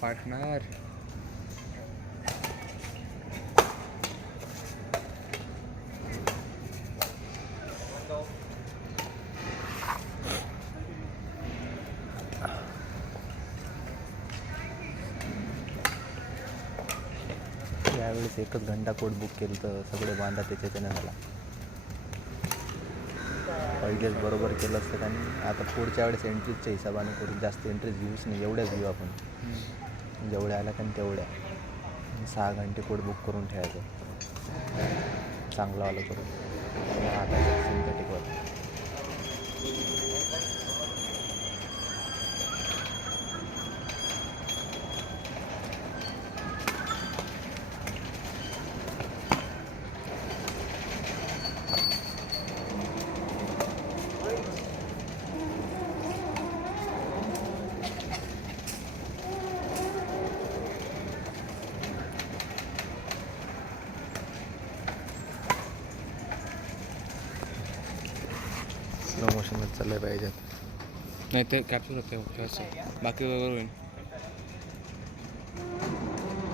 Partner यावेळेस एकच घंटा कोट बुक केलं तर सगळे बांधा त्याच्याने झाला. पहिलेच बरोबर केलं असतं आणि आता पुढच्या वेळेस एंट्रीजच्या हिशोबाने करू. जास्त एंट्रीज घेऊच नाही, एवढ्याच घेऊ आपण. जेवढ्या आल्या कारण तेवढ्या. 6 घंटे कोट बुक करून ठेवायचं चांगलं आलं करून. आता सिंथेटिकवर स्लो मोशनमध्ये चाललं पाहिजे. नाही ते कॅप्चर होते बाकी बरोबर होईल.